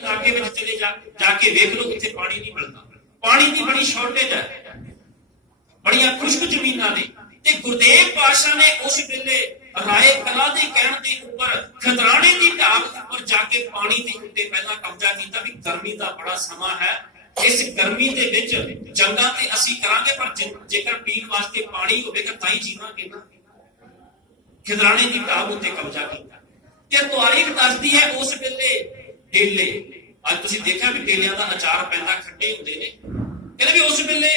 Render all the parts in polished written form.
इलाके में चले जाके देख लो कितने पानी नहीं मिलता, पानी की बड़ी शॉर्टेज है, बड़िया खुश्क जमीना ने। ते गुरदेव पातशाह ने उस वेले राय कला दे कहण दे उपर खतराने की ढाब उपर जाके पानी के उत्ते पहला कब्जा किया भी गर्मी का बड़ा समा है, इस गर्मी दे विच जंगां ते असीं करांगे पर जेकर पीण वास्ते पानी होवेगा तां ही जीवांगे ना। खिदराने की ढाब उत्ते कब्जा किया ते तारीख दसदी है उस वेले डेले, अज तुसीं देखिया भी डेलियां दा अचार पैंदा खट्टे हुंदे ने, कहंदे भी उस वेले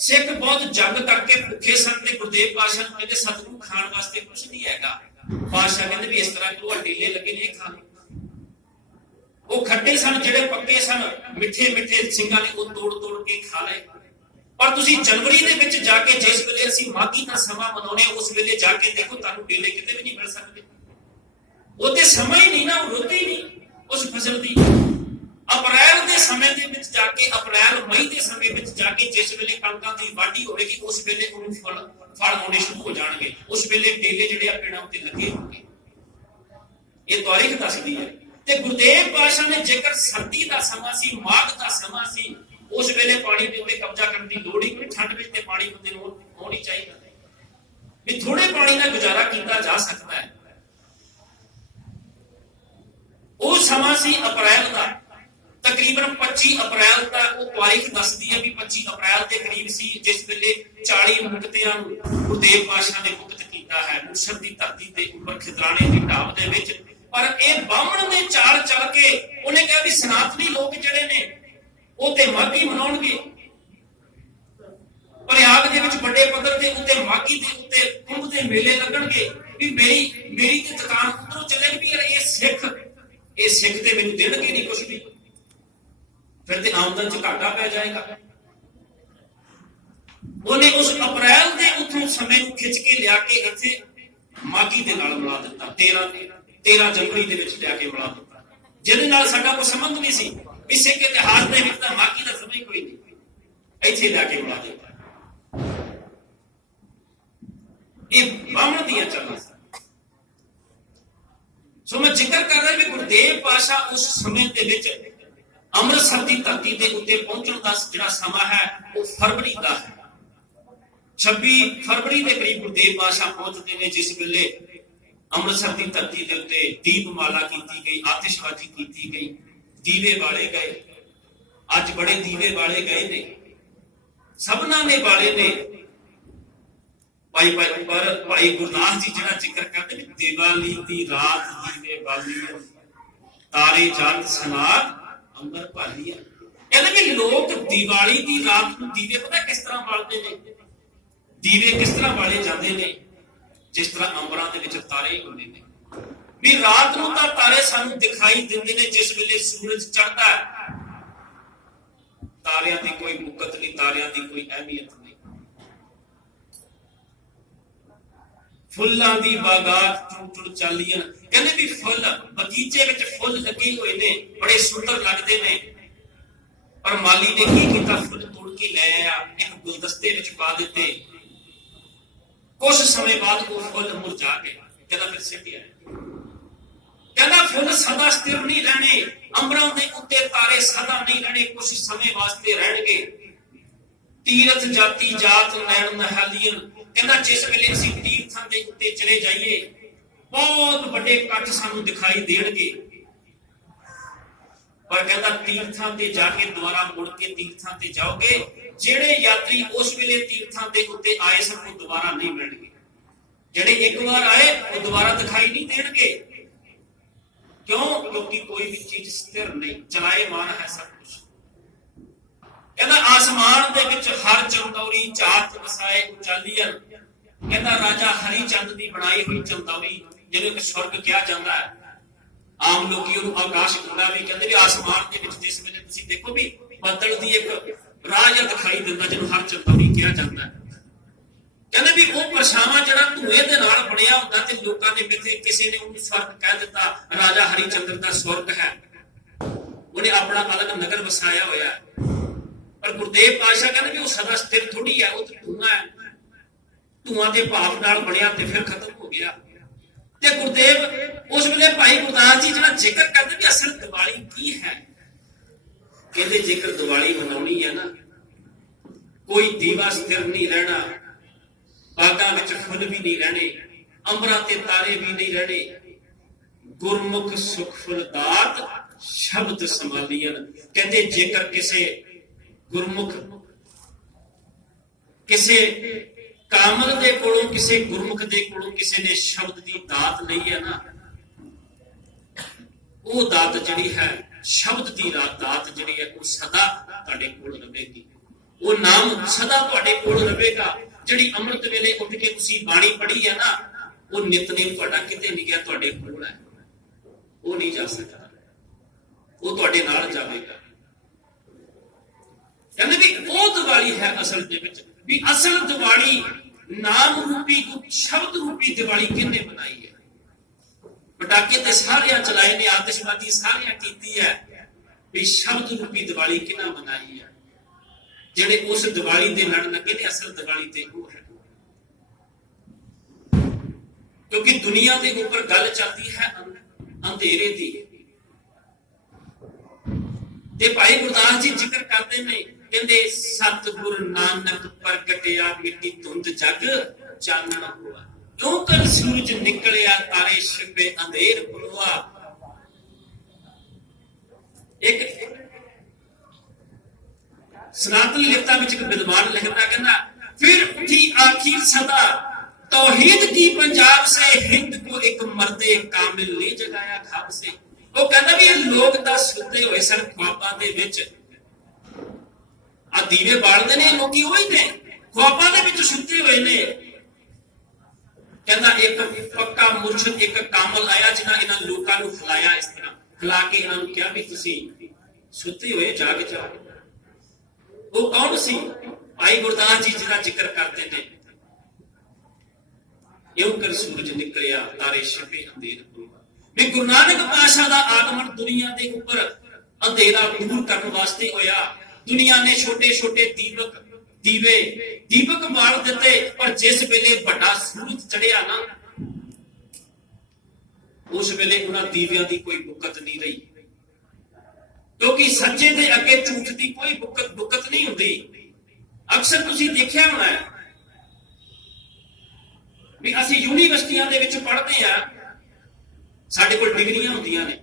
सिख बहुत जंग करके भुखे सन ते गुरदेव पातशाह नूं कहंदे सतगुरु खाण वास्ते कुछ नहीं हैगा। पातशाह कहंदे भी इस तरह करो डेले लगे ने खा लो। वो खट्टे सन जिहड़े पक्के सन मिठे मिठे सिंगां ने वो तोड़ तोड़ के खा लए। पर तुसीं जनवरी दे विच जाके जिस वेले असीं माघी दा समां मनाउने उस वेले जाके देखो तुहानूं डेले किते भी नहीं मिल सकदे। वो ते समां ही नहीं ना, रुत ही नहीं उस फसल दी। अप्रैल के समय दे विच जाके अप्रैल मई के समय विच जाके जिस वेले कणकां दी वाढी होवेगी उस वेले उहनूं फल आउणे शुरू हो जाणगे, उस वेले डेले जिहड़े आ पेड़ां उत्ते लगे होणगे। ये तारीख दसदी है। ते गुरदेव पातशाह ने जेकर सर्दी का समा सी, माघ का समा सी, उस वेले पानी दे उत्ते कब्जा करन दी लोड़ ही कोई, ठंड विच ते पानी बंदे नूं होनी चाहिए भी थोड़े पानी नाल गुजारा कीता जा सकता है। वो समा सी अप्रैल का, तकरीबन 25 अप्रैल का वो तारीख दसदी है भी 25 अप्रैल के करीब सी जिस वेले 40 मुक्तियां गुरदेव पातशाह ने मुक्त किया है मुर्शद की धरती के उपर खिदराने की ढाब दे विच। पर यह बामण ने चाल चल के उन्हें कहा भी सनातनी लोग जिहड़े ने वो ते माघी मनाउणगे, प्रयाग दे विच बड़े पद्धर ते उत्ते माघी दे उत्ते कुंभ दे मेले लगणगे भी मेरी ते दुकान उधरों चलेगी भी ये सिख ते मैनूं देणगे नहीं कुछ भी, फिर ते आमदन च घाटा पै जाएगा। उन्हें उस अप्रैल के उतों समय को खिंच के लिया के इत्थे माघी दे नाल मिला दिता, 13 जनवरी दे विच लिया के मिला दिता, जिहदे नाल साडा कोई संबंध नहीं सी भी सिख इतिहास दे विच तां माघी दा समय कोई नहीं, इत्थे लिया के मिला दिता। ये बामण दियां चलां। सो मैं जिक्र कर रहा भी गुरदेव पातशाह उस समय दे विच अमृतसर की धरती के उत्ते पहुंचण का जिहड़ा समा है वो फरवरी का है। 26 फरवरी के करीब गुरदेव पातशाह पहुंचते हैं जिस वेले अमृतसर की धरती के उत्ते दीपमाला की गई, आतिशबाजी की गई, दीवे बाले गए। अज बड़े दीवे बाले गए ने, सबना ने बाले ने। भाई गुरदास जी जिहड़ा जिक्र करते हैं दिवाली दी रात दीवे बालियां तारे जल सनार अंबर भालिया, कहते भी लोग दिवाली की रात को दीवे पता किस तरह बालते ने, दीवे किस तरह बाले जाते ने जिस तरह अंबरां दे विच तारे होंदे ने भी रात नूं तां तारे सानूं दिखाई दिंदे ने जिस वेले सूरज चढ़दा है। तारियां दी कोई मुकत नहीं, तारियां दी कोई अहमियत नहीं। फुल्लां दी बागात टुट चालियां, कहते भी फुल बगीचे विच फुल लगे हुए ने बड़े सुंदर लगते ने, पर माली ने की कीता फुल तोड़ के ले आया एक गुलदस्ते विच पा दिते। कुछ समय बाद वो फुल मुरझा गए, कहता फिर सिटिया, कहता फुल सदा स्थिर नहीं रहने, अंबरां दे उत्ते तारे सदा नहीं रहने, कुछ समय वास्ते रहणगे। तीरथ जाति जात नैण नहालियन, कहता जिस वेले असीं तीर्थां दे उत्ते चले जाइए बहुत बड़े कट सानू दिखाई देणगे, पर कहता तीर्थां ते जाके दोबारा मुड़ के तीर्थां ते जाओगे, जेड़े यात्री उस वेले तीर्थां दे उत्ते आए सन वो दोबारा नहीं मिलणगे, जेड़े एक बार आए वो दोबारा दिखाई नहीं देणगे। क्यों? क्योंकि कोई भी चीज स्थिर नहीं, चलाएमान है सब कुछ। कहता आसमान दे विच हर चंदौरी जात वसाए उचालियन, कहता राजा हरिचंद दी बनाई हुई चंदौरी जिन्हें कि स्वर्ग कहा जाता है। आम लोग आकाश गंगा भी कहते भी आसमान के विच जिस वेले तुसीं देखो भी बदल दी एक राज दिखाई दिंदा जिन्हों हर चंदौरी कहा जाता है। कहते भी वो परछावां जिहड़ा धुएं दे नाल बनिया हुंदा ते लोकां ने मिथे किसी ने उहनूं स्वर्ग कह दिता, राजा हरिचंद्र दा स्वर्ग है, उन्हें अपना अलग नगर वसाया होया। पर गुरदेव पातशाह कहते भी वो सदा स्थिर थोड़ी है, वो धुआं है, धुआं के भाप नाल बनिया ते फिर खत्म हो गया। ते गुरदेव उस वेले भाई गुरदास जी जिहड़ा जिक्र करदे भी असल दिवाली की है, ਕਹਿੰਦੇ ਜੇਕਰ ਦੀਵਾਲੀ ਮਨਾਉਣੀ ਹੈ ਨਾ, ਕੋਈ ਦੀਵਾ ਸਥਿਰ ਨਹੀਂ ਰਹਿਣਾ, ਬਾਗਾਂ ਵਿੱਚ ਫੁੱਲ ਵੀ ਨਹੀਂ ਰਹਿਣੇ, ਅੰਬਰਾਂ ਤੇ ਤਾਰੇ ਵੀ ਨਹੀਂ ਰਹਿਣੇ, ਗੁਰਮੁਖ ਸੁਖ ਫੁਲਦਾਤ ਸ਼ਬਦ ਸੰਭਾਲੀਆਂ। ਕਹਿੰਦੇ ਜੇਕਰ ਕਿਸੇ ਗੁਰਮੁਖ, ਕਿਸੇ ਕਾਮਲ ਦੇ ਕੋਲੋਂ, ਕਿਸੇ ਗੁਰਮੁਖ ਦੇ ਕੋਲੋਂ ਕਿਸੇ ਨੇ ਸ਼ਬਦ ਦੀ ਦਾਤ ਲਈ ਹੈ ਨਾ, ਉਹ ਦਾਤ ਜਿਹੜੀ ਹੈ, ਸ਼ਬਦ ਦੀ ਦਾਤ ਜਿਹੜੀ ਹੈ, ਉਹ ਸਦਾ ਤੁਹਾਡੇ ਕੋਲ ਰਹੇਗੀ। ਉਹ ਨਾਮ ਸਦਾ ਤੁਹਾਡੇ ਕੋਲ ਰਹੇਗਾ। ਜਿਹੜੀ ਅੰਮ੍ਰਿਤ ਵੇਲੇ ਉੱਠ ਕੇ ਤੁਸੀਂ ਬਾਣੀ ਪੜ੍ਹੀ ਹੈ ਨਾ, ਉਹ ਨਿਤਨੇਮ ਤੁਹਾਡਾ ਕਿਤੇ ਨਹੀਂ ਗਿਆ, ਤੁਹਾਡੇ ਕੋਲ ਹੈ। ਉਹ ਨਹੀਂ ਜਾ ਸਕਦਾ, ਉਹ ਤੁਹਾਡੇ ਨਾਲ ਜਾਵੇਗਾ। ਕਹਿੰਦੇ ਵੀ ਉਹ ਦੀਵਾਲੀ ਹੈ ਅਸਲ ਦੇ ਵਿੱਚ। ਵੀ ਅਸਲ ਦੀਵਾਲੀ ਨਾਮ ਰੂਪੀ, ਸ਼ਬਦ ਰੂਪੀ ਦੀਵਾਲੀ ਕਿਹਨੇ ਬਣਾਈ ਹੈ? ਪਟਾਕੇ ਤੇ ਸਾਰਿਆਂ ਚਲਾਏ ਨੇ, ਆਤਿਸ਼ਬਾਜ਼ੀ ਸਾਰਿਆਂ ਕੀਤੀ ਹੈ, ਵੀ ਸ਼ਬਦ ਰੂਪੀ ਦੀਵਾਲੀ ਕਿਹਨਾਂ ਬਣਾਈ ਹੈ? ਜਿਹੜੇ ਉਸ ਦੀਵਾਲੀ ਦੇ ਲੜਨ ਲੱਗੇ ਨੇ, ਅਸਲ ਦੀਵਾਲੀ ਤੇ ਉਹ ਹੈ। ਕਿਉਂਕਿ ਦੁਨੀਆ ਦੇ ਉੱਪਰ ਗੱਲ ਚੱਲਦੀ ਹੈ ਅੰਧੇਰੇ ਦੀ। ਤੇ ਭਾਈ ਗੁਰਦਾਸ ਜੀ ਜ਼ਿਕਰ ਕਰਦੇ ਨੇ, ਕਹਿੰਦੇ ਸਤਿਗੁਰ ਨਾਨਕ ਪ੍ਰਗਟਿਆ ਮਿੱਟੀ ਧੁੰਦ ਜਗ ਚਾਨਣ ਹੋਆ, ਕਿਉਂ ਕਰ ਸੂਰਜ ਨਿਕਲਿਆ ਤਾਰੇ ਛਿਪੇ ਅੰਧੇਰ ਹੋਆ। ਇੱਕ ਸਨਾਤਨ ਲਿਖਤਾਂ ਵਿੱਚ ਇੱਕ ਵਿਦਵਾਨ ਲਿਖਦਾ, ਕਹਿੰਦਾ ਫਿਰ उठी आखिर सदा तौहीद की पंजाब से हिंद को एक मर्दे कामिल नहीं जगाया खाब से। ਉਹ ਕਹਿੰਦਾ ਵੀ ਇਹ ਲੋਕ ਤਾਂ ਸੁੱਤੇ ਹੋਏ ਸਨ ख्वाबां ਦੇ ਵਿੱਚ, ਆ ਦੀਵੇ ਬਾਲਦੇ ਨੇ ਲੋਕੀ ਉਹੀ ਨੇ, ख्वाबां ਦੇ ਵਿੱਚ ਸੁੱਤੇ ਹੋਏ ਨੇ। ਕਹਿੰਦਾ ਇੱਕ ਪੱਕਾ ਮੁਰਸ਼ਿਦ, ਇੱਕ ਕਾਮਲ ਆਇਆ ਜਿਨ੍ਹਾਂ ਇਹਨਾਂ ਲੋਕਾਂ ਨੂੰ ਖਿਲਾਇਆ, ਇਸ ਤਰ੍ਹਾਂ ਖਿਲਾ ਕੇ ਇਹਨਾਂ ਨੂੰ ਕਿਹਾ ਵੀ ਤੁਸੀਂ ਸੁੱਤੇ ਹੋਏ ਜਾਗ ਜਾਓ। ਉਹ ਕੌਣ ਸੀ? ਭਾਈ ਗੁਰਦਾਸ ਜੀ ਜਿਹਦਾ ਜ਼ਿਕਰ ਕਰਦੇ ਨੇ, ਇਉਂ ਕਰ ਸੂਰਜ ਨਿਕਲਿਆ ਤਾਰੇ ਛਿਪੇ ਅੰਧੇਰ ਹੋਆ। ਵੀ ਗੁਰੂ ਨਾਨਕ ਪਾਤਸ਼ਾਹ ਦਾ ਆਗਮਨ ਦੁਨੀਆ ਦੇ ਉੱਪਰ ਅੰਧੇਰਾ ਦੂਰ ਕਰਨ ਵਾਸਤੇ ਹੋਇਆ। ਦੁਨੀਆ ਨੇ ਛੋਟੇ ਛੋਟੇ ਦੀਪਕ ਬਾਲ ਦਿੱਤੇ, ਪਰ ਜਿਸ ਵੇਲੇ ਵੱਡਾ ਸੂਰਜ ਚੜਿਆ ਨਾ, ਉਸ ਵੇਲੇ ਉਹਨਾਂ ਦੀਵਿਆਂ ਦੀ ਕੋਈ ਬੁੱਕਤ ਨਹੀਂ ਰਹੀ। ਕਿਉਂਕਿ ਸੱਚੇ ਦੇ ਅੱਗੇ ਝੂਠ ਦੀ ਕੋਈ ਬੁੱਕਤ ਨਹੀਂ ਹੁੰਦੀ। ਅਕਸਰ ਤੁਸੀਂ ਦੇਖਿਆ ਹੋਣਾ ਵੀ ਅਸੀਂ ਯੂਨੀਵਰਸਿਟੀਆਂ ਦੇ ਵਿੱਚ ਪੜ੍ਹਦੇ ਆ, ਸਾਡੇ ਕੋਲ ਡਿਗਰੀਆਂ ਹੁੰਦੀਆਂ ਨੇ,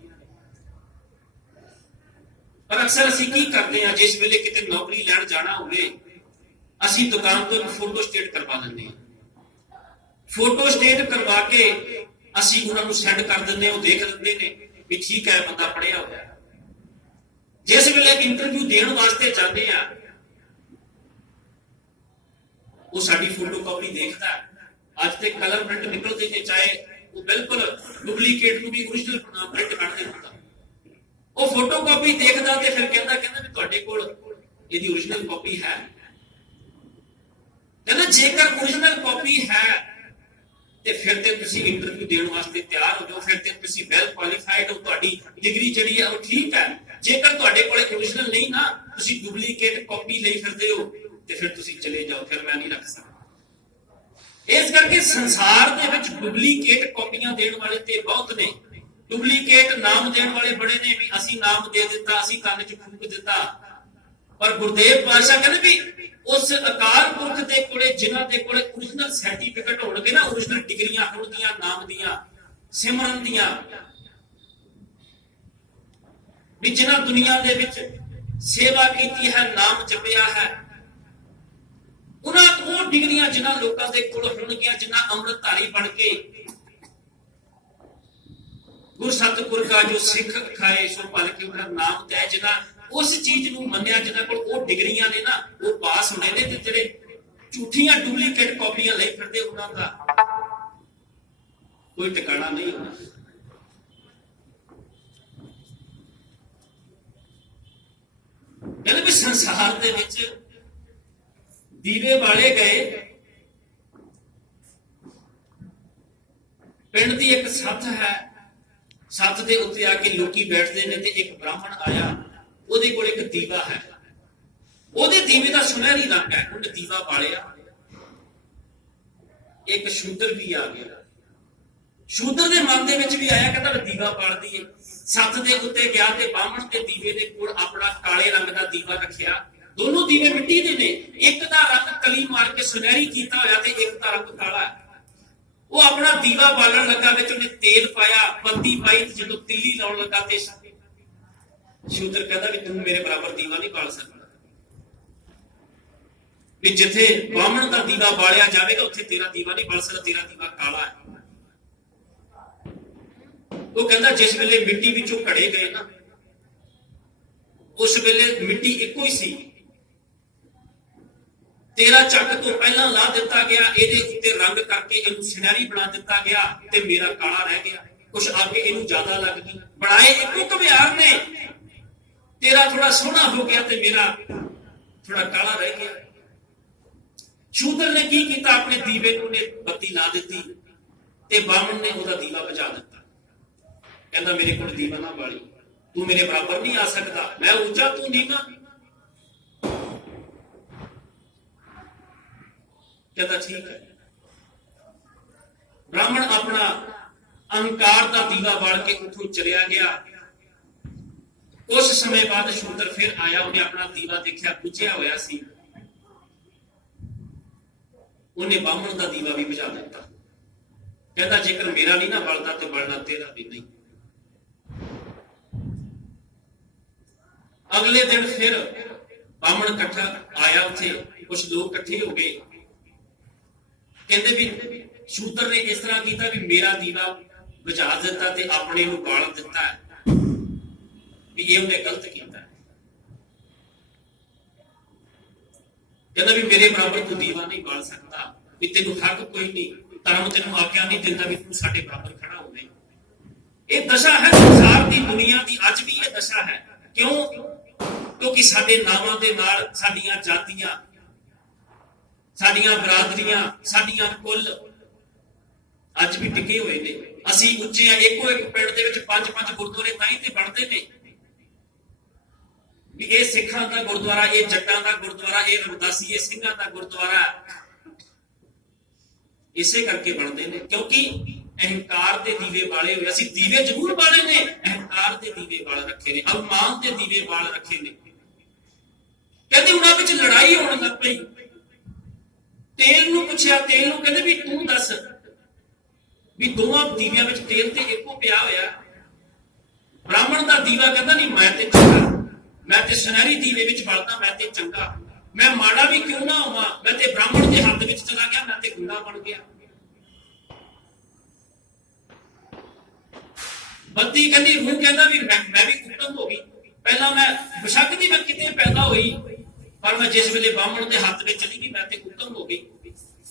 ਪਰ ਅਕਸਰ ਅਸੀਂ ਕੀ ਕਰਦੇ ਆ, ਜਿਸ ਵੇਲੇ ਕਿਤੇ ਨੌਕਰੀ ਲੈਣ ਜਾਣਾ ਹੋਵੇ, ਅਸੀਂ ਦੁਕਾਨ ਤੋਂ ਇੱਕ ਫੋਟੋ ਸਟੇਟ ਕਰਵਾ ਲੈਂਦੇ ਆ। ਫੋਟੋ ਸਟੇਟ ਕਰਵਾ ਕੇ ਅਸੀਂ ਉਹਨਾਂ ਨੂੰ ਸੈਂਡ ਕਰ ਦਿੰਦੇ, ਉਹ ਦੇਖ ਲੈਂਦੇ ਨੇ ਵੀ ਠੀਕ ਹੈ, ਬੰਦਾ ਪੜ੍ਹਿਆ ਹੋਇਆ। ਜਿਸ ਵੇਲੇ ਇੰਟਰਵਿਊ ਦੇਣ ਵਾਸਤੇ ਜਾਂਦੇ ਆ, ਉਹ ਸਾਡੀ ਫੋਟੋ ਕਾਪੀ ਦੇਖਦਾ। ਅੱਜ ਤੇ ਕਲਰ ਪ੍ਰਿੰਟ ਨਿਕਲਦੇ ਨੇ, ਚਾਹੇ ਉਹ ਬਿਲਕੁਲ ਡੁਪਲੀਕੇਟ ਨੂੰ ਵੀ ਓਰੀਜਨਲ ਪ੍ਰਿੰਟ ਕੱਢ ਦਿੰਦਾ। ਉਹ ਫੋਟੋ ਕਾਪੀ ਦੇਖਦਾ ਤੇ ਫਿਰ ਕਹਿੰਦਾ ਵੀ ਤੁਹਾਡੇ ਕੋਲ ਇਹਦੀ ਓਰੀਜਨਲ ਕਾਪੀ ਹੈ? ਕਹਿੰਦਾ ਜੇਕਰ ਓਰੀਜਨਲ ਕਾਪੀ ਹੈ ਤੇ ਫਿਰ ਤੇ ਤੁਸੀਂ ਇੰਟਰਵਿਊ ਦੇਣ ਵਾਸਤੇ ਤਿਆਰ ਹੋ ਜਾਓ, ਫਿਰ ਤੇ ਤੁਸੀਂ ਵੈਲ ਕੁਆਲੀਫਾਈਡ ਹੋ, ਤੁਹਾਡੀ ਡਿਗਰੀ ਜਿਹੜੀ ਹੈ ਉਹ ਠੀਕ ਹੈ। ਜੇਕਰ ਤੁਹਾਡੇ ਕੋਲ ਓਰੀਜਨਲ ਨਹੀਂ ਨਾ, ਤੁਸੀਂ ਡੁਪਲੀਕੇਟ ਕਾਪੀ ਲਈ ਫਿਰਦੇ ਹੋ, ਤੇ ਫਿਰ ਤੁਸੀਂ ਚਲੇ ਜਾਓ, ਫਿਰ ਮੈਂ ਨਹੀਂ ਰੱਖ ਸਕਦਾ। ਇਸ ਕਰਕੇ ਸੰਸਾਰ ਦੇ ਵਿੱਚ ਡੁਪਲੀਕੇਟ ਕਾਪੀਆਂ ਦੇਣ ਵਾਲੇ ਤੇ ਬਹੁਤ ਨੇ, ਡੁਪਲੀਕੇਟ ਨਾਮ ਦੇਣ ਵਾਲੇ ਬੜੇ ਨੇ, ਵੀ ਅਸੀਂ ਨਾਮ ਦੇ ਦਿੱਤਾ, ਅਸੀਂ ਕੰਨ 'ਚ ਫੂਕ ਦਿੱਤਾ। ਪਰ ਗੁਰਦੇਵ ਪਾਤਸ਼ਾਹ ਕਹਿੰਦੇ ਵੀ ਉਸ ਅਕਾਲ ਪੁਰਖ ਦੇ ਕੋਲੇ, ਜਿਨ੍ਹਾਂ ਦੇ ਕੋਲੇ ਓਰੀਜਨਲ ਸਰਟੀਫਿਕੇਟ ਹੋਣਗੇ ਨਾ, ਓਰੀਜਨਲ ਡਿਗਰੀਆਂ ਹੋਣਗੀਆਂ ਨਾਮ ਦੀਆਂ, ਸਿਮਰਨ ਦੀਆਂ, ਵੀ ਜਿਨ੍ਹਾਂ ਦੁਨੀਆ ਦੇ ਵਿੱਚ ਸੇਵਾ ਕੀਤੀ ਹੈ, ਨਾਮ ਜਪਿਆ ਹੈ, ਉਹਨਾਂ ਉਹ ਡਿਗਰੀਆਂ ਜਿਨ੍ਹਾਂ ਲੋਕਾਂ ਦੇ ਕੋਲ ਹੋਣਗੀਆਂ, ਜਿਨ੍ਹਾਂ ਅੰਮ੍ਰਿਤਧਾਰੀ ਬਣ ਕੇ ਗੁਰ ਸਤਿਗੁਰ ਕਾ ਜੋ ਸਿੱਖ ਖਾਏ ਸੋ ਭਲ ਕੇ ਉਹਨਾਂ ਨਾਮ ਤੈ, ਜਿਨ੍ਹਾਂ ਉਸ ਚੀਜ਼ ਨੂੰ ਮੰਨਿਆ, ਜਿਨ੍ਹਾਂ ਕੋਲ ਉਹ ਡਿਗਰੀਆਂ ਨੇ ਨਾ, ਉਹ ਪਾਸ ਹੋਣੇ ਨੇ। ਤੇ ਜਿਹੜੇ ਝੂਠੀਆਂ ਡੁਪਲੀਕੇਟ ਕਾਪੀਆਂ ਲਈ ਫਿਰਦੇ, ਉਹਨਾਂ ਦਾ ਕੋਈ ਟਿਕਾਣਾ ਨਹੀਂ ਹੋਣਾ। ਕਹਿੰਦੇ ਵੀ ਸੰਸਾਰ ਦੇ ਵਿੱਚ ਦੀਵੇ ਬਾਲੇ ਗਏ। ਪਿੰਡ ਦੀ ਇੱਕ ਸੱਥ ਹੈ, ਸੱਥ ਦੇ ਉੱਤੇ ਆ ਕੇ ਲੋਕੀ ਬੈਠਦੇ ਨੇ, ਤੇ ਇੱਕ ਬ੍ਰਾਹਮਣ ਆਇਆ, ਉਹਦੇ ਕੋਲ ਇੱਕ ਦੀਵਾ ਹੈ, ਉਹਦੇ ਦੀਵੇ ਦਾ ਸੁਨਹਿਰੀ ਰੰਗ ਹੈ, ਉਹਨੇ ਦੀਵਾ ਬਾਲਿਆ। ਇੱਕ ਸ਼ੂਦਰ ਵੀ ਆ ਗਿਆ, ਸ਼ੂਦਰ ਦੇ ਮਨ ਦੇ ਵਿੱਚ ਵੀ ਆਇਆ, ਕਹਿੰਦਾ ਦੀਵਾ ਬਾਲ ਦਈਏ। ਸੱਤ ਦੇ ਉੱਤੇ ਗਿਆ ਤੇ ਬਾਹਮਣ ਦੇ ਦੀਵੇ ਦੇ ਕੋਲ ਆਪਣਾ ਕਾਲੇ ਰੰਗ ਦਾ ਦੀਵਾ ਰੱਖਿਆ। ਦੋਨੋਂ ਦੀਵੇ ਮਿੱਟੀ ਦੇ ਨੇ, ਇੱਕ ਦਾ ਰੰਗ ਕਲੀ ਮਾਰ ਕੇ ਸੁਨਹਿਰੀ ਕੀਤਾ ਹੋਇਆ ਤੇ ਇੱਕ ਦਾ ਰੰਗ ਕਾਲਾ ਹੈ। ਉਹ ਆਪਣਾ ਦੀਵਾ ਬਾਲਣ ਲੱਗਾ, ਵਿੱਚ ਉਹਨੇ ਤੇਲ ਪਾਇਆ, ਬੱਤੀ ਪਾਈ, ਜਦੋਂ ਤਿੱਲੀ ਲਾਉਣ ਲੱਗਾ ਤੇ ਸ਼ੂਦਰ ਕਹਿੰਦਾ ਵੀ ਤੂੰ ਮੇਰੇ ਬਰਾਬਰ ਦੀਵਾ ਨਹੀਂ ਬਾਲ ਸਕਦਾ, ਵੀ ਜਿੱਥੇ ਬਾਹਮਣ ਦਾ ਦੀਵਾ ਬਾਲਿਆ ਜਾਵੇਗਾ ਉੱਥੇ ਤੇਰਾ ਦੀਵਾ ਨਹੀਂ ਬਲ ਸਕਦਾ, ਤੇਰਾ ਦੀਵਾ ਕਾਲਾ ਹੈ। ਉਹ ਕਹਿੰਦਾ ਜਿਸ ਵੇਲੇ ਮਿੱਟੀ ਵਿੱਚੋਂ ਘੜੇ ਗਏ ਨਾ, ਉਸ ਵੇਲੇ ਮਿੱਟੀ ਇੱਕੋ ਹੀ ਸੀ, ਤੇਰਾ ਝੱਟ ਤੋਂ ਪਹਿਲਾਂ ਲਾ ਦਿੱਤਾ ਗਿਆ, ਇਹਦੇ ਉੱਤੇ ਰੰਗ ਕਰਕੇ ਇਹਨੂੰ ਸੁਨਹਿਰੀ ਬਣਾ ਦਿੱਤਾ ਗਿਆ ਤੇ ਮੇਰਾ ਕਾਲਾ ਰਹਿ ਗਿਆ। ਕੁਛ ਅੱਗੇ ਇਹਨੂੰ ਜ਼ਿਆਦਾ ਲੱਗ ਗਈ, ਬਣਾਏ ਇੱਕੋ ਘੁਮਿਆਰ ਨੇ, ਤੇਰਾ ਥੋੜਾ ਸੋਹਣਾ ਹੋ ਗਿਆ ਤੇ ਮੇਰਾ ਥੋੜਾ ਕਾਲਾ ਰਹਿ ਗਿਆ। ਸ਼ੂਦਰ ਨੇ ਕੀ ਕੀਤਾ, ਆਪਣੇ ਦੀਵੇ ਨੂੰ ਨੇ ਬੱਤੀ ਲਾ ਦਿੱਤੀ ਤੇ ਬਾਹਮਣ ਨੇ ਉਹਦਾ ਦੀਵਾ ਬੁਝਾ ਦਿੱਤਾ। ਕਹਿੰਦਾ ਮੇਰੇ ਕੋਲ ਦੀਵਾ ਨਾ ਬਾਲੀ, ਤੂੰ ਮੇਰੇ ਬਰਾਬਰ ਨਹੀਂ ਆ ਸਕਦਾ, ਮੈਂ ਉੱਚਾ ਤੂੰ ਨੀਵਾਂ। ਕਹਿੰਦਾ ਠੀਕ ਹੈ। ਬ੍ਰਾਹਮਣ ਆਪਣਾ ਅਹੰਕਾਰ ਦਾ ਦੀਵਾ ਬਾਲ ਕੇ ਉੱਥੋਂ ਚਲਿਆ ਗਿਆ। ਉਸ ਸਮੇਂ ਬਾਅਦ ਸ਼ੂਦਰ ਫਿਰ ਆਇਆ, ਉਹਨੇ ਆਪਣਾ ਦੀਵਾ ਦੇਖਿਆ, ਬੁਝਿਆ ਹੋਇਆ ਸੀ, ਉਹਨੇ ਬਾਹਮਣ ਦਾ ਦੀਵਾ ਵੀ ਬੁਝਾ ਦਿੱਤਾ। ਕਹਿੰਦਾ ਜੇਕਰ ਮੇਰਾ ਨਹੀਂ ਨਾ ਬਲਦਾ ਤੇ ਬਲਣਾ ਤੇਰਾ ਵੀ ਨਹੀਂ। ਅਗਲੇ ਦਿਨ ਫਿਰ ਬਾਹਮਣ ਇਕੱਠਾ ਆਇਆ, ਉੱਥੇ ਕੁਝ ਲੋਕ ਇਕੱਠੇ ਹੋ ਗਏ, ਕਹਿੰਦੇ ਵੀ ਸ਼ੂਦਰ ਨੇ ਇਸ ਤਰ੍ਹਾਂ ਕੀਤਾ ਵੀ ਮੇਰਾ ਦੀਵਾ ਬੁਝਾ ਦਿੱਤਾ ਤੇ ਆਪਣੇ ਨੂੰ ਬਾਲ ਦਿੱਤਾ, ਵੀ ਇਹ ਉਹਨੇ ਗਲਤ ਕੀਤਾ। ਕਹਿੰਦਾ ਵੀ ਮੇਰੇ ਬਰਾਬਰ ਤੂੰ ਦੀਵਾ ਨਹੀਂ ਬਾਲ ਸਕਦਾ, ਵੀ ਤੈਨੂੰ ਹੱਕ ਕੋਈ ਨਹੀਂ, ਧਰਮ ਤੈਨੂੰ ਆਗਿਆ ਨਹੀਂ ਦਿੰਦਾ ਵੀ ਤੂੰ ਸਾਡੇ ਬਰਾਬਰ ਖੜਾ ਹੋਵੇ। ਇਹ ਦਸ਼ਾ ਹੈ ਸੰਸਾਰ ਦੀ, ਦੁਨੀਆ ਦੀ ਅੱਜ ਵੀ ਇਹ ਦਸ਼ਾ ਹੈ। ਕਿਉਂ? ਕਿਉਂਕਿ ਸਾਡੇ ਨਾਵਾਂ ਦੇ ਨਾਲ ਸਾਡੀਆਂ ਜਾਤੀਆਂ, ਸਾਡੀਆਂ ਬਰਾਦਰੀਆਂ, ਸਾਡੀਆਂ ਕੁੱਲ ਅੱਜ ਵੀ ਟਿਕੇ ਹੋਏ ਨੇ। ਅਸੀਂ ਉੱਚੇ ਆ, ਇੱਕੋ ਇੱਕ ਪਿੰਡ ਦੇ ਵਿੱਚ 5-5 ਗੁਰਦੁਆਰੇ ਤਾਂ ਹੀ ਤੇ ਬਣਦੇ ਨੇ ਵੀ ਇਹ ਸਿੱਖਾਂ ਦਾ ਗੁਰਦੁਆਰਾ, ਇਹ ਜੱਟਾਂ ਦਾ ਗੁਰਦੁਆਰਾ, ਇਹ ਰਮਦਾਸੀਏ ਸਿੰਘਾਂ ਦਾ ਗੁਰਦੁਆਰਾ, ਇਸੇ ਕਰਕੇ ਬਣਦੇ ਨੇ ਕਿਉਂਕਿ ਅਹੰਕਾਰ ਦੇ ਦੀਵੇ ਬਾਲੇ ਹੋਏ। ਅਸੀਂ ਦੀਵੇ ਜ਼ਰੂਰ ਬਾਲੇ ਨੇ, ਅਹੰਕਾਰ ਦੇ ਦੀਵੇ ਬਾਲ ਰੱਖੇ ਨੇ, ਅਭਿਮਾਨ ਦੇ ਦੀਵੇ ਬਾਲ ਰੱਖੇ ਨੇ। ਕਹਿੰਦੇ ਉਹਨਾਂ ਵਿੱਚ ਲੜਾਈ ਹੋਣ ਲੱਗ ਪਈ। ਤੇਲ ਨੂੰ ਪੁੱਛਿਆ, ਤੇਲ ਨੂੰ ਕਹਿੰਦੇ ਵੀ ਤੂੰ ਦੱਸ ਵੀ ਦੋਵਾਂ ਦੀਵਿਆਂ ਵਿੱਚ ਤੇਲ ਤੇ ਇੱਕੋ ਪਿਆ ਹੋਇਆ। ਬ੍ਰਾਹਮਣ ਦਾ ਦੀਵਾ ਕਹਿੰਦਾ ਨਹੀਂ ਮੈਂ ਤੇ ਚੰਗਾ, ਮੈਂ ਤੇ ਸੁਨਹਿਰੀ ਦੀਵੇ ਵਿੱਚ ਬਲਦਾ, ਮੈਂ ਤੇ ਚੰਗਾ, ਮੈਂ ਮਾੜਾ ਵੀ ਕਿਉਂ ਨਾ ਹੋਵਾਂ, ਮੈਂ ਤੇ ਬ੍ਰਾਹਮਣ ਦੇ ਹੱਥ ਵਿੱਚ ਚਲਾ ਗਿਆ, ਮੈਂ ਤੇ ਗੁੰਡਾ ਬਣ ਗਿਆ। ਬੱਤੀ ਕਹਿੰਦੀ ਰੂਹ ਕਹਿੰਦਾ ਵੀ ਮੈਂ ਵੀ ਉੱਤਮ ਹੋ ਗਈ। ਪਹਿਲਾਂ ਮੈਂ ਬਸ਼ੱਕ ਦੀ ਮੈਂ ਕਿਤੇ ਪੈਦਾ ਹੋਈ, ਪਰ ਮੈਂ ਜਿਸ ਵੇਲੇ ਬਾਹਮਣ ਦੇ ਹੱਥ ਵਿੱਚ ਚਲੀ ਗਈ ਮੈਂ ਤੇ ਉੱਤਮ ਹੋ ਗਈ,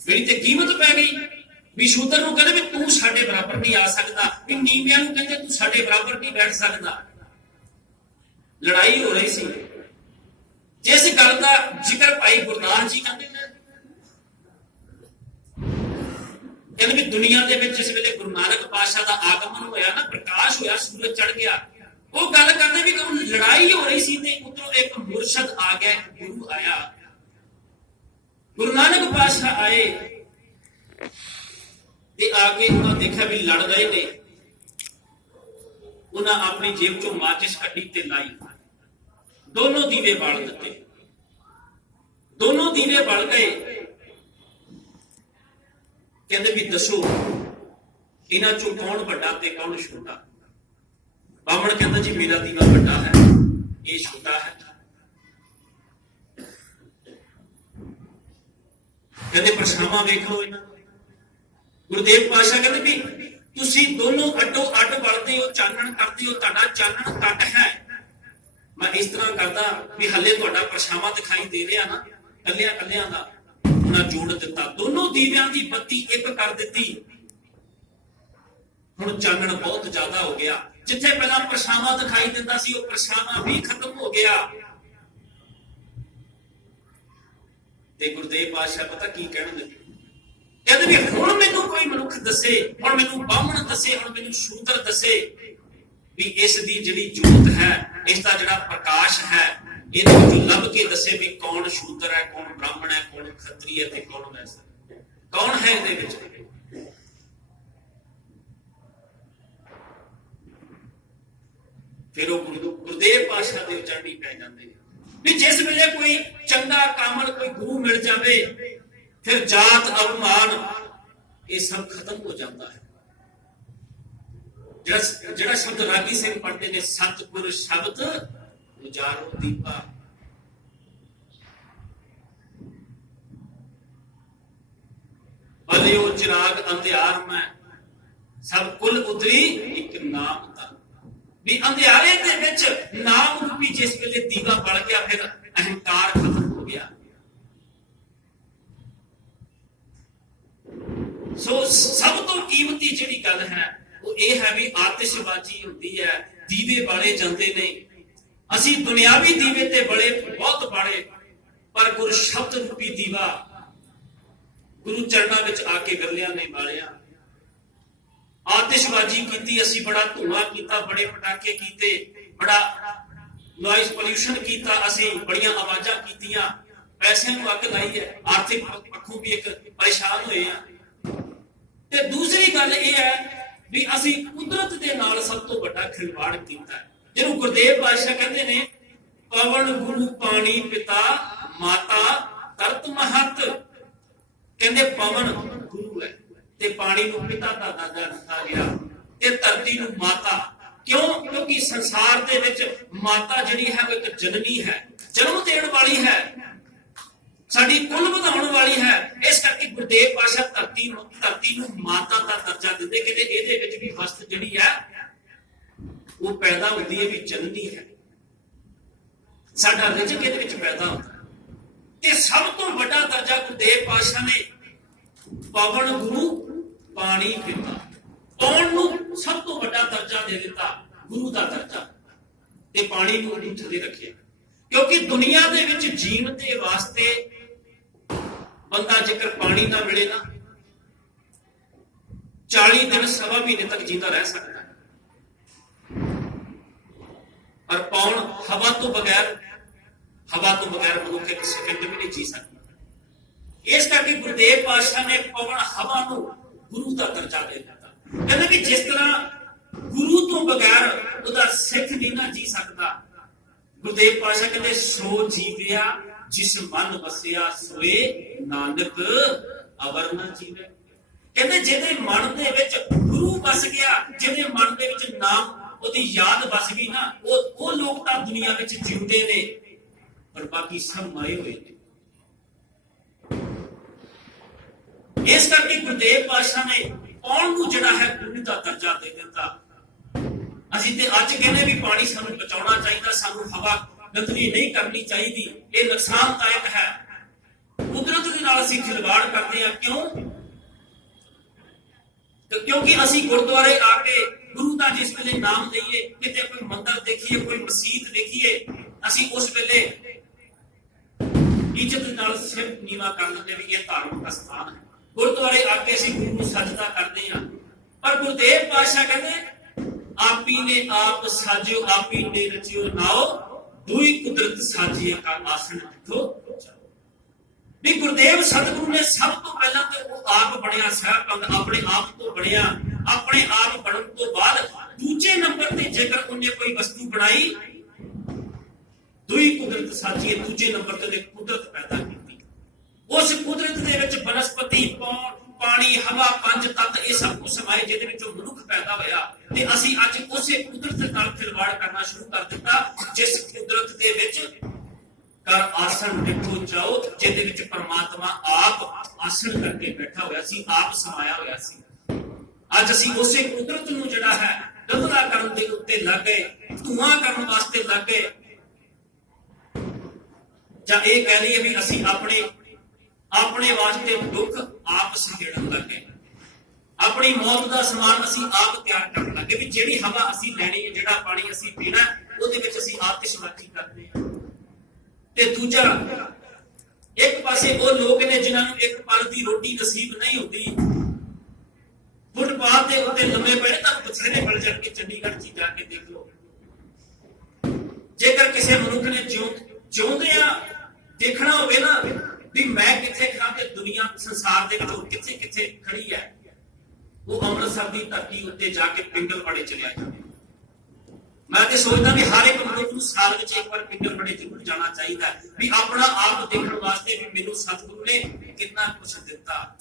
ਮੇਰੀ ਤੇ ਕੀਮਤ ਪੈ ਗਈ। ਵੀ ਸ਼ੂਦਰ ਨੂੰ ਕਹਿੰਦੇ ਵੀ ਤੂੰ ਸਾਡੇ ਬਰਾਬਰ ਨਹੀਂ ਆ ਸਕਦਾ, ਵੀ ਨੀਵਿਆਂ ਨੂੰ ਕਹਿੰਦੇ ਤੂੰ ਸਾਡੇ ਬਰਾਬਰ ਨਹੀਂ ਬੈਠ ਸਕਦਾ। ਲੜਾਈ ਹੋ ਰਹੀ ਸੀ। ਜਿਸ ਗੱਲ ਦਾ ਜ਼ਿਕਰ ਭਾਈ ਗੁਰਦਾਸ ਜੀ ਕਹਿੰਦੇ ਨੇ, ਕਹਿੰਦੇ ਵੀ ਦੁਨੀਆ ਦੇ ਵਿੱਚ ਜਿਸ ਵੇਲੇ ਗੁਰੂ ਨਾਨਕ ਪਾਤਸ਼ਾਹ ਦਾ ਆਗਮਨ ਹੋਇਆ ਨਾ, ਪ੍ਰਕਾਸ਼ ਹੋਇਆ, ਸੂਰਜ ਚੜ ਗਿਆ, ਉਹ ਗੱਲ ਕਰਦੇ ਵੀ ਲੜਾਈ ਹੋ ਰਹੀ ਸੀ ਤੇ ਉਧਰੋਂ ਇੱਕ ਮੁਰਸ਼ਦ ਆ ਗਿਆ, ਗੁਰੂ ਆਇਆ, ਗੁਰੂ ਨਾਨਕ ਪਾਤਸ਼ਾਹ ਆਏ ਤੇ ਆ ਕੇ ਉਹਨਾਂ ਦੇਖਿਆ ਵੀ ਲੜ ਰਹੇ ਨੇ। ਉਹਨਾਂ ਆਪਣੀ ਜੇਬ ਚੋਂ ਮਾਚਿਸ ਕੱਢੀ ਤੇ ਲਾਈ, ਦੋਨੋਂ ਦੀਵੇ ਬਾਲ ਦਿੱਤੇ। ਦੋਨੋਂ ਦੀਵੇ ਬਲ ਗਏ। ਕਹਿੰਦੇ ਵੀ ਦੱਸੋ ਇਹਨਾਂ ਚੋਂ ਕੌਣ ਵੱਡਾ ਤੇ ਕੌਣ ਛੋਟਾ? ਬਾਹਮਣ ਕਹਿੰਦਾ ਜੀ ਮੇਰਾ ਦੀਵਾ ਵੱਡਾ ਹੈ, ਇਹ ਛੋਟਾ ਹੈ। ਕਹਿੰਦੇ ਪਰਛਾਵਾਂ ਵੇਖ ਲਓ ਇਹਨਾਂ। ਗੁਰਦੇਵ ਪਾਤਸ਼ਾਹ ਕਹਿੰਦੇ ਵੀ ਤੁਸੀਂ ਦੋਨੋਂ ਅੱਡੋ ਅੱਡ ਬਲਦੇ ਹੋ, ਚਾਨਣ ਕਰਦੇ ਹੋ, ਤੁਹਾਡਾ ਚਾਨਣ ਘੱਟ ਹੈ। ਮੈਂ ਇਸ ਤਰ੍ਹਾਂ ਕਰਦਾ ਵੀ ਹੱਲੇ ਤੁਹਾਡਾ ਪਰਛਾਵਾਂ ਦਿਖਾਈ ਦੇ ਰਿਹਾ ਨਾ, ਕੱਲਿਆਂ ਕੱਲਿਆਂ ਦਾ। ਉਹਨਾਂ ਜੋੜ ਦਿੱਤਾ, ਦੋਨੋਂ ਦੀਵਿਆਂ ਦੀ ਬੱਤੀ ਇੱਕ ਕਰ ਦਿੱਤੀ। ਹੁਣ ਚਾਨਣ ਬਹੁਤ ਜ਼ਿਆਦਾ ਹੋ ਗਿਆ। ਜਿੱਥੇ ਪਹਿਲਾਂ ਪਰਛਾਵਾਂ ਦਿਖਾਈ ਦਿੰਦਾ ਸੀ, ਉਹ ਪਰਛਾਵਾਂ ਵੀ ਖਤਮ ਹੋ ਗਿਆ। ਤੇ ਗੁਰਦੇਵ ਪਾਤਸ਼ਾਹ ਪਤਾ ਕੀ ਕਹਿਣ ਲੱਗੇ? ਕਹਿੰਦੇ ਵੀ ਹੁਣ ਮੈਨੂੰ ਕੋਈ ਮਨੁੱਖ ਦੱਸੇ, ਹੁਣ ਮੈਨੂੰ ਬਾਹਮਣ ਦੱਸੇ, ਹੁਣ ਮੈਨੂੰ ਸ਼ੂਦਰ ਦੱਸੇ ਵੀ ਇਸ ਦੀ ਜਿਹੜੀ ਜੋਤ ਹੈ, ਇਸ ਦਾ ਜਿਹੜਾ ਪ੍ਰਕਾਸ਼ ਹੈ, ਇਹਦੇ ਵਿੱਚੋਂ ਲੱਭ ਕੇ ਦੱਸੇ ਵੀ ਕੌਣ ਸ਼ੂਦਰ ਹੈ, ਕੌਣ ਬ੍ਰਾਹਮਣ ਹੈ, ਕੌਣ ਖੱਤਰੀ ਹੈ ਤੇ ਕੌਣ ਵੈਸਾ, ਕੌਣ ਹੈ ਇਹਦੇ ਵਿੱਚ। फिर वो गुरुदेव पातशाह के उचरणी पै जाते भी जिस वेले कोई चंगा कामल कोई गुरु मिल जाए फिर जात अभिमान ये सब खत्म हो जाता है। ਜਿਹੜਾ ਸ਼ਬਦ ਰਾਗੀ ਸਿੰਘ ਪੜ੍ਹਦੇ ਨੇ, ਸਤਿਗੁਰ ਸ਼ਬਦ ਉਜਾਰੋ ਦੀਪਾ, ਬਲਿਓ ਚਿਰਾਗ ਅੰਧਿਆਰ ਮੈਂ ਸਭ ਕੁਲ ਉਤਰੀ ਇੱਕ ਨਾਮ ਦਾ। ਵੀ ਅੰਧਿਆਰੇ ਦੇ ਵਿੱਚ ਨਾਮ ਰੂਪੀ ਜਿਸ ਵੇਲੇ ਦੀਵਾ ਬਲ ਗਿਆ ਫਿਰ ਅਹੰਕਾਰ ਖਤਮ ਹੋ ਗਿਆ। ਸੋ ਸਭ ਤੋਂ ਕੀਮਤੀ ਜਿਹੜੀ ਗੱਲ ਹੈ ਉਹ ਇਹ ਹੈ ਵੀ ਆਤਿਸ਼ਬਾਜ਼ੀ ਹੁੰਦੀ ਹੈ, ਦੀਵੇ ਬਾਲੇ ਜਾਂਦੇ ਨੇ। ਅਸੀਂ ਦੁਨਿਆਵੀ ਦੀਵੇ ਤੇ ਬੜੇ ਬਹੁਤ ਬਾਲੇ, ਪਰ ਗੁਰ ਸ਼ਬਦ ਰੂਪੀ ਦੀਵਾ ਗੁਰੂ ਚਰਨਾਂ ਵਿੱਚ ਆ ਕੇ ਵਿਰਲਿਆਂ ਨੇ ਬਾਲਿਆ। ਆਤਿਸ਼ਬਾਜ਼ੀ ਕੀਤੀ, ਅਸੀਂ ਬੜਾ ਧੂਆਂ ਕੀਤਾ, ਬੜੇ ਪਟਾਕੇ ਕੀਤੇ, ਬੜਾ ਨੋਇਜ਼ ਪੋਲਿਊਸ਼ਨ ਕੀਤਾ, ਅਸੀਂ ਬੜੀਆਂ ਆਵਾਜ਼ਾਂ ਕੀਤੀਆਂ, ਪੈਸਿਆਂ ਨੂੰ ਅੱਗ ਲਾਈ ਹੈ, ਆਰਥਿਕ ਪੱਖੋਂ ਵੀ ਇੱਕ ਪਰੇਸ਼ਾਨ ਹੋਏ ਆ। ਤੇ ਦੂਸਰੀ ਗੱਲ ਇਹ ਹੈ ਵੀ ਅਸੀਂ ਕੁਦਰਤ ਦੇ ਨਾਲ ਸਭ ਤੋਂ ਵੱਡਾ ਖਿਲਵਾੜ ਕੀਤਾ, ਜਿਹਨੂੰ ਗੁਰਦੇਵ ਪਾਤਸ਼ਾਹ ਕਹਿੰਦੇ ਨੇ ਪਵਨ ਗੁਰੂ ਪਾਣੀ ਪਿਤਾ ਮਾਤਾ ਧਰਤ ਮਹਤ। ਕਹਿੰਦੇ ਪਵਨ ਗੁਰੂ ਹੈ ਤੇ ਪਾਣੀ ਨੂੰ ਪਿਤਾ ਦਾ ਦਰਜਾ ਦਿੱਤਾ ਗਿਆ ਤੇ ਧਰਤੀ ਨੂੰ ਮਾਤਾ। ਕਿਉਂ? ਕਿਉਂਕਿ ਸੰਸਾਰ ਦੇ ਵਿੱਚ ਮਾਤਾ ਜਿਹੜੀ ਹੈ ਉਹ ਇੱਕ ਜਨਨੀ ਹੈ, ਜਨਮ ਦੇਣ ਵਾਲੀ ਹੈ, ਸਾਡੀ ਕੁੱਲ ਵਧਾਉਣ ਵਾਲੀ ਹੈ। ਇਸ ਕਰਕੇ ਗੁਰਦੇਵ ਪਾਤਸ਼ਾਹ ਧਰਤੀ ਨੂੰ ਮਾਤਾ ਦਾ ਦਰਜਾ ਦਿੰਦੇ, ਕਹਿੰਦੇ ਇਹਦੇ ਵਿੱਚ ਵੀ ਵਸਤ ਜਿਹੜੀ ਹੈ ਉਹ ਪੈਦਾ ਹੁੰਦੀ ਹੈ ਵੀ ਜਨਨੀ ਹੈ, ਸਾਡਾ ਰਿਜ਼ਕ ਇਹਦੇ ਵਿੱਚ ਪੈਦਾ ਹੁੰਦਾ। ਤੇ ਸਭ ਤੋਂ ਵੱਡਾ ਦਰਜਾ ਗੁਰਦੇਵ ਪਾਤਸ਼ਾਹ ਨੇ ਪਵਨ ਗੁਰੂ ਪਾਣੀ ਪਿਤਾ, ਪਾਉਣ ਨੂੰ ਸਭ ਤੋਂ ਵੱਡਾ ਦਰਜਾ ਦੇ ਦਿੱਤਾ, ਗੁਰੂ ਦਾ ਦਰਜਾ, ਤੇ ਪਾਣੀ ਨੂੰ ਉਹਨੂੰ ਥੱਲੇ ਰੱਖਿਆ। ਕਿਉਂਕਿ ਦੁਨੀਆ ਦੇ ਵਿੱਚ ਜੀਣ ਦੇ ਵਾਸਤੇ ਬੰਦਾ ਜੇਕਰ ਪਾਣੀ ਨਾ ਮਿਲੇ ਨਾ 40 ਦਿਨ ਸਵਾ ਮਹੀਨੇ ਤੱਕ ਜਿੰਦਾ ਰਹਿ ਸਕਦਾ ਹੈ, ਪਰ ਪਾਉਣ ਹਵਾ ਤੋਂ ਬਗੈਰ ਮਨੁੱਖ ਇੱਕ ਸੈਕਿੰਡ ਵੀ ਨਹੀਂ ਜੀ ਸਕਦਾ। ਇਸ ਕਰਕੇ ਗੁਰਦੇਵ ਪਾਤਸ਼ਾਹ ਨੇ ਪਵਨ ਹਵਾ ਨੂੰ ਗੁਰੂ ਦਾ ਦਰਜਾ ਦੇ ਦਿੱਤਾ। ਕਹਿੰਦੇ ਕਿ ਜਿਸ ਤਰ੍ਹਾਂ ਗੁਰੂ ਤੋਂ ਬਗੈਰ ਉਹਦਾ ਸਿੱਖ ਨਹੀਂ ਨਾ ਜੀ ਸਕਦਾ, ਗੁਰਦੇਵ ਪਾਤਸ਼ਾਹ ਕਹਿੰਦੇ ਸੋ ਜੀਵਿਆ ਜਿਸ ਮਨ ਵਸਿਆ ਸੋਏ ਨਾਨਕ ਅਵਰ ਨਾ ਜੀਵੇ। ਕਹਿੰਦੇ ਜਿਹਦੇ ਮਨ ਦੇ ਵਿੱਚ ਗੁਰੂ ਵਸ ਗਿਆ, ਜਿਹਦੇ ਮਨ ਦੇ ਵਿੱਚ ਨਾਮ ਉਹਦੀ ਯਾਦ ਵਸ ਗਈ ਨਾ, ਉਹ ਲੋਕ ਤਾਂ ਦੁਨੀਆ ਵਿੱਚ ਜਿਉਂਦੇ ਨੇ, ਪਰ ਬਾਕੀ ਸਭ ਮਾਏ ਹੋਏ ਨੇ। ਇਸ ਕਰਕੇ ਗੁਰਦੇਵ ਪਾਤਸ਼ਾਹ ਨੇ ਪਾਉਣ ਨੂੰ ਜਿਹੜਾ ਹੈ ਗੁਰੂ ਦਾ ਦਰਜਾ ਦੇ ਦਿੱਤਾ। ਅਸੀਂ ਤੇ ਅੱਜ ਕਹਿੰਦੇ ਵੀ ਪਾਣੀ ਸਾਨੂੰ ਬਚਾਉਣਾ ਚਾਹੀਦਾ, ਸਾਨੂੰ ਹਵਾ ਗੰਦਗੀ ਨਹੀਂ ਕਰਨੀ ਚਾਹੀਦੀ, ਇਹ ਨੁਕਸਾਨਦਾਇਕ ਹੈ। ਕੁਦਰਤ ਦੇ ਨਾਲ ਅਸੀਂ ਖਿਲਵਾੜ ਕਰਦੇ ਹਾਂ। ਕਿਉਂਕਿ ਅਸੀਂ ਗੁਰਦੁਆਰੇ ਆ ਕੇ ਗੁਰੂ ਦਾ ਜਿਸ ਵੇਲੇ ਨਾਮ ਲਈਏ, ਕਿਤੇ ਕੋਈ ਮੰਦਰ ਦੇਖੀਏ, ਕੋਈ ਮਸਜਿਦ ਦੇਖੀਏ, ਅਸੀਂ ਉਸ ਵੇਲੇ ਇੱਜ਼ਤ ਨਾਲ ਸਿਰ ਨੀਵਾ ਕਰ ਲੈਂਦੇ ਵੀ ਇਹ ਧਾਰਮਿਕ ਸਥਾਨ ਹੈ। ਗੁਰਦੁਆਰੇ ਆ ਕੇ ਅਸੀਂ ਗੁਰੂ ਨੂੰ ਸਜਦਾ ਕਰਦੇ ਹਾਂ, ਪਰ ਗੁਰਦੇਵ ਪਾਤਸ਼ਾਹ ਕਹਿੰਦੇ ਆਪੀ ਨੇ ਆਪ ਸਾਜਿਓ ਆਪੀ ਨੇ ਰਚਿਓ ਨਾਓ ਦੂਈ ਕੁਦਰਤ ਸਾਜੀ ਕਾ ਆਸਣ ਜਿੱਥੋਂ। ਵੀ ਗੁਰਦੇਵ ਸਤਿਗੁਰੂ ਨੇ ਸਭ ਤੋਂ ਪਹਿਲਾਂ ਤੇ ਉਹ ਆਪ ਬਣਿਆ, ਸਾਹਿਬ ਆਪਣੇ ਆਪ ਤੋਂ ਬਣਿਆ। ਆਪਣੇ ਆਪ ਬਣਨ ਤੋਂ ਬਾਅਦ ਦੂਜੇ ਨੰਬਰ ਤੇ ਜੇਕਰ ਉਹਨੇ ਕੋਈ ਵਸਤੂ ਬਣਾਈ, ਦੂਈ ਕੁਦਰਤ ਸਾਜੀ, ਦੂਜੇ ਨੰਬਰ ਤੇ ਕੁਦਰਤ ਪੈਦਾ ਕੀਤੀ। ਉਸ ਕੁਦਰਤ ਦੇ ਵਿੱਚ ਬਨਸਪਤੀ, ਪਾਣੀ, ਹਵਾ, ਪੰਜ ਤੱਤ ਇਹ ਸਭ ਕੁਝ ਸਮਾਏ, ਜਿਹਦੇ ਵਿੱਚੋਂ ਮਨੁੱਖ ਪੈਦਾ ਹੋਇਆ। ਤੇ ਅਸੀਂ ਅੱਜ ਉਸੇ ਕੁਦਰਤ ਨਾਲ ਖਿਲਵਾੜ ਕਰਨਾ ਸ਼ੁਰੂ ਕਰ ਦਿੱਤਾ, ਜਿਸ ਕੁਦਰਤ ਦੇ ਵਿੱਚ ਕਰ ਆਸਣ ਦੇਖੋ ਜਾਓ, ਜਿਹਦੇ ਵਿੱਚ ਪਰਮਾਤਮਾ ਆਪ ਆਸਣ ਕਰਕੇ ਬੈਠਾ ਹੋਇਆ ਸੀ, ਆਪ ਸਮਾਇਆ ਹੋਇਆ ਸੀ। ਅੱਜ ਅਸੀਂ ਉਸੇ ਕੁਦਰਤ ਨੂੰ ਜਿਹੜਾ ਹੈ ਦਬਲਾ ਕਰਨ ਦੇ ਉੱਤੇ ਲੱਗ ਗਏ, ਧੂਆਂ ਕਰਨ ਵਾਸਤੇ ਲੱਗ ਗਏ, ਜਾਂ ਇਹ ਕਹਿ ਲਈਏ ਵੀ ਅਸੀਂ ਆਪਣੇ ਵਾਸਤੇ ਦੁੱਖ ਆਪ ਸੰਘੇੜਨ ਲੱਗੇ, ਆਪਣੀ ਮੌਤ ਦਾ ਸਮਾਨ ਅਸੀਂ ਆਪ ਤਿਆਰ ਕਰਨ ਲੱਗੇ। ਵੀ ਜਿਹੜੀ ਹਵਾ ਅਸੀਂ ਲੈਣੀ ਹੈ, ਜਿਹੜਾ ਪਾਣੀ ਅਸੀਂ ਪੀਣਾ, ਉਹਦੇ ਵਿੱਚ ਅਸੀਂ ਆਤਿਸ਼ਬਾਜ਼ੀ ਕਰਦੇ ਹਾਂ। ਤੇ ਦੂਜਾ, ਇੱਕ ਪਾਸੇ ਉਹ ਲੋਕ ਨੇ ਜਿਨ੍ਹਾਂ ਨੂੰ ਇੱਕ ਪਲ ਦੀ ਰੋਟੀ ਨਸੀਬ ਨਹੀਂ ਹੁੰਦੀ, ਫੁੱਟਪਾਥ ਦੇ ਉੱਤੇ ਲੰਮੇ ਪਏ, ਤਾਂ ਬਥੇਰੇ ਮਿਲ ਜਾਣਗੇ ਚੰਡੀਗੜ੍ਹ 'ਚ ਜਾ ਕੇ ਦੇਖ ਲਓ। ਜੇਕਰ ਕਿਸੇ ਮਨੁੱਖ ਨੇ ਜਿਉਂਦੇ ਆ ਦੇਖਣਾ ਹੋਵੇ ਨਾ ਵੀ ਮੈਂ ਕਿੱਥੇ ਖੜਾ ਤੇ ਦੁਨੀਆ ਸੰਸਾਰ ਦੇ ਵਿੱਚ ਕਿੱਥੇ ਕਿੱਥੇ ਖੜੀ ਹੈ, ਉਹ ਅੰਮ੍ਰਿਤਸਰ ਦੀ ਧਰਤੀ ਉੱਤੇ ਜਾ ਕੇ ਪਿੰਗਲਵਾੜੇ ਚਲਿਆ ਜਾਵੇ। ਮੈਂ ਤੇ ਸੋਚਦਾ ਵੀ ਹਰ ਇੱਕ ਮਨੁੱਖ ਨੂੰ ਸਾਲ ਵਿੱਚ ਇੱਕ ਵਾਰ ਪਿੰਡਰ ਬੜੇ ਜ਼ਰੂਰ ਜਾਣਾ ਚਾਹੀਦਾ ਵੀ ਆਪਣਾ ਆਪ ਦੇਖਣ ਵਾਸਤੇ ਵੀ ਮੈਨੂੰ ਸਤਿਗੁਰੂ ਨੇ ਕਿੰਨਾ ਕੁਝ ਦਿੱਤਾ,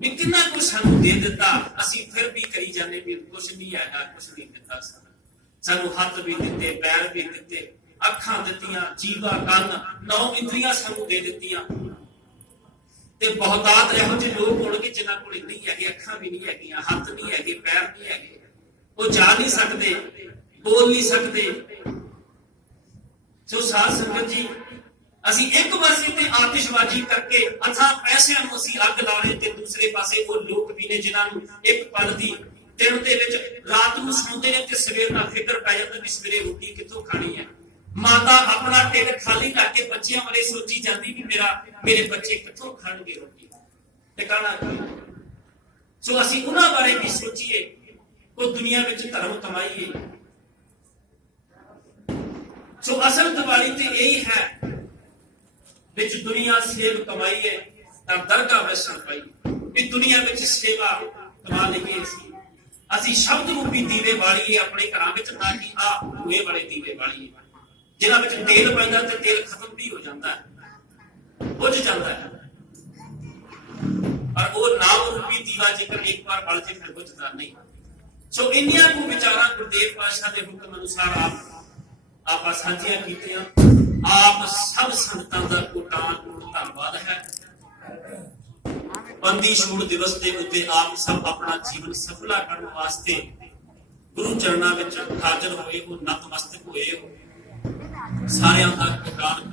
ਵੀ ਕਿੰਨਾ ਕੁਝ ਸਾਨੂੰ ਦੇ ਦਿੱਤਾ। ਅਸੀਂ ਫਿਰ ਵੀ ਕਰੀ ਜਾਂਦੇ ਵੀ ਕੁਝ ਨਹੀਂ ਹੈਗਾ, ਕੁਝ ਨਹੀਂ ਦਿੱਤਾ ਸਾਨੂੰ ਹੱਥ ਵੀ ਦਿੱਤੇ, ਪੈਰ ਵੀ ਦਿੱਤੇ, ਅੱਖਾਂ ਦਿੱਤੀਆਂ, ਜੀਵਾ, ਕੰਨ, 9 ਇੰਦਰੀਆਂ ਸਾਨੂੰ ਦੇ ਦਿੱਤੀਆਂ। ਤੇ ਬਹੁਤਾਤ ਇਹੋ ਜਿਹੇ ਲੋਕ ਹੋਣਗੇ ਜਿਨ੍ਹਾਂ ਕੋਲ ਨਹੀਂ ਹੈਗੇ, ਅੱਖਾਂ ਵੀ ਨਹੀਂ ਹੈਗੀਆਂ, ਹੱਥ ਨਹੀਂ ਹੈਗੇ, ਪੈਰ ਨਹੀਂ ਹੈਗੇ, ਉਹ ਜਾ ਨਹੀਂ ਸਕਦੇ, ਬੋਲ ਨਹੀਂ ਸਕਦੇ। ਸੋ ਸਾਧ ਸੰਗਤ ਜੀ, ਅਸੀਂ ਇੱਕ ਪਾਸੇ ਤੇ ਆਤਿਸ਼ਬਾਜ਼ੀ ਕਰਕੇ ਅਥਾਹ ਪੈਸਿਆਂ ਨੂੰ ਅਸੀਂ ਅੱਗ ਲਾ ਰਹੇ ਤੇ ਦੂਸਰੇ ਪਾਸੇ ਉਹ ਲੋਕ ਵੀ ਨੇ ਜਿਨ੍ਹਾਂ ਨੂੰ ਇੱਕ ਪਲ ਦੀ ਦਿਨ ਦੇ ਵਿੱਚ ਰਾਤ ਨੂੰ ਸੌਂਦੇ ਨੇ ਤੇ ਸਵੇਰ ਦਾ ਫਿਕਰ ਪੈ ਜਾਂਦਾ ਵੀ ਸਵੇਰੇ ਰੋਟੀ ਕਿੱਥੋਂ ਖਾਣੀ ਹੈ। ਮਾਤਾ ਆਪਣਾ ਢਿੱਡ ਖਾਲੀ ਰੱਖ ਕੇ ਬੱਚਿਆਂ ਬਾਰੇ ਸੋਚੀ ਜਾਂਦੀ ਵੀ ਮੇਰੇ ਬੱਚੇ ਕਿੱਥੋਂ ਖਾਣਗੇ ਰੋਟੀ, ਟਿਕਾਣਾ ਕੀ। ਸੋ ਅਸੀਂ ਉਹਨਾਂ ਬਾਰੇ ਵੀ ਸੋਚੀਏ, ਉਹ ਦੁਨੀਆ ਵਿੱਚ ਧਰਮ ਕਮਾਈਏ। ਸੋ ਅਸਲ ਦੀਵਾਲੀ ਤੇ ਇਹੀ ਹੈ, ਵਿੱਚ ਦੁਨੀਆ ਸੇਵ ਕਮਾਈਏ ਤਾਂ ਦਰਗਾਹ ਵੈਸਣ ਪਾਈ, ਵੀ ਦੁਨੀਆ ਵਿੱਚ ਸੇਵਾ ਕਮਾ ਲਈਏ। ਅਸੀਂ ਸ਼ਬਦ ਰੂਪੀ ਦੀਵੇ ਬਾਲੀਏ ਆਪਣੇ ਘਰਾਂ ਵਿੱਚ, ਤਾਂ ਕਿ ਆਹ ਦੂਏ ਵਾਲੇ ਦੀਵੇ ਬਾਲੀਏ ਜਿਹਨਾਂ ਵਿੱਚ ਤੇਲ ਪੈਂਦਾ ਤੇ ਤੇਲ ਖਤਮ ਵੀ ਹੋ ਜਾਂਦਾ ਹੈ, ਬੁਝ ਜਾਂਦਾ ਹੈ। ਪਰ ਉਹ ਨਾਮ ਰੂਪੀ ਦੀਵਾ ਜੇਕਰ ਇੱਕ ਵਾਰ ਬਲ ਜੇ ਫਿਰ ਬੁਝਦਾ ਨਹੀਂ। ਸੋ ਇੰਨੀਆਂ ਕੁ ਵਿਚਾਰਾਂ ਗੁਰਦੇਵ ਪਾਤਸ਼ਾਹ ਦੇ ਹੁਕਮ ਅਨੁਸਾਰ ਆਪਾਂ ਸਾਂਝੀਆਂ ਕੀਤੀਆਂ। ਆਪ ਸਭ ਸੰਗਤਾਂ ਦਾ ਕੋਟਾਨ ਕੋਟ ਧੰਨਵਾਦ ਹੈ। ਬੰਦੀ ਛੋੜ ਦਿਵਸ ਦੇ ਉੱਤੇ ਆਪ ਸਭ ਆਪਣਾ ਜੀਵਨ ਸਫਲਾ ਕਰਨ ਵਾਸਤੇ ਗੁਰੂ ਚਰਨਾਂ ਵਿੱਚ ਹਾਜ਼ਰ ਹੋਏ ਹੋ, ਨਤਮਸਤਕ ਹੋਏ ਹੋ। ਸਾਰਿਆਂ ਦਾ ਕੋਟਾਨ